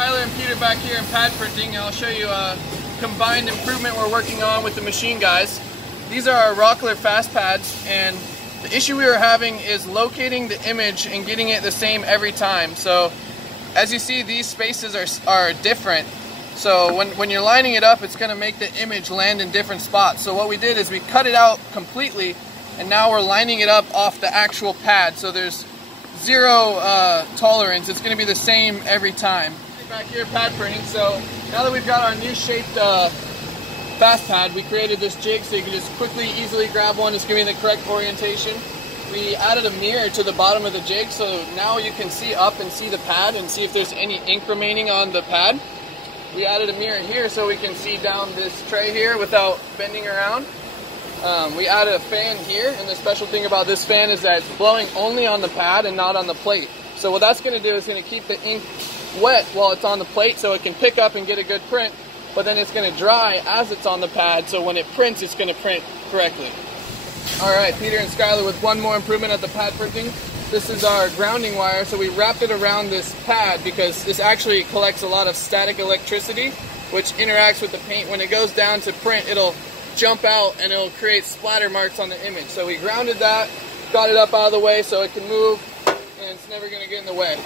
Skyler and Peter back here in pad printing, and I'll show you a combined improvement we're working on with the machine guys. These are our Rockler FastPatch, and the issue we were having is locating the image and getting it the same every time. So as you see, these spaces are different. So when you're lining it up, it's going to make the image land in different spots. So what we did is we cut it out completely, and now we're lining it up off the actual pad. So there's zero tolerance. It's going to be the same every time. Back here pad printing. So now that we've got our new shaped fast pad, we created this jig so you can just quickly, easily grab one. It's giving the correct orientation. We added a mirror to the bottom of the jig, so now you can see up and see the pad and see if there's any ink remaining on the pad. We added a mirror here so we can see down this tray here without bending around. We added a fan here, and the special thing about this fan is that it's blowing only on the pad and not on the plate. So what that's going to do is going to keep the ink wet while it's on the plate so it can pick up and get a good print, but then it's going to dry as it's on the pad, so when it prints, it's going to print correctly. Alright, Peter and Skyler with one more improvement at the pad printing. This is our grounding wire, so we wrapped it around this pad because this actually collects a lot of static electricity, which interacts with the paint. When it goes down to print, it'll jump out and it'll create splatter marks on the image. So we grounded that, got it up out of the way so it can move, and it's never going to get in the way.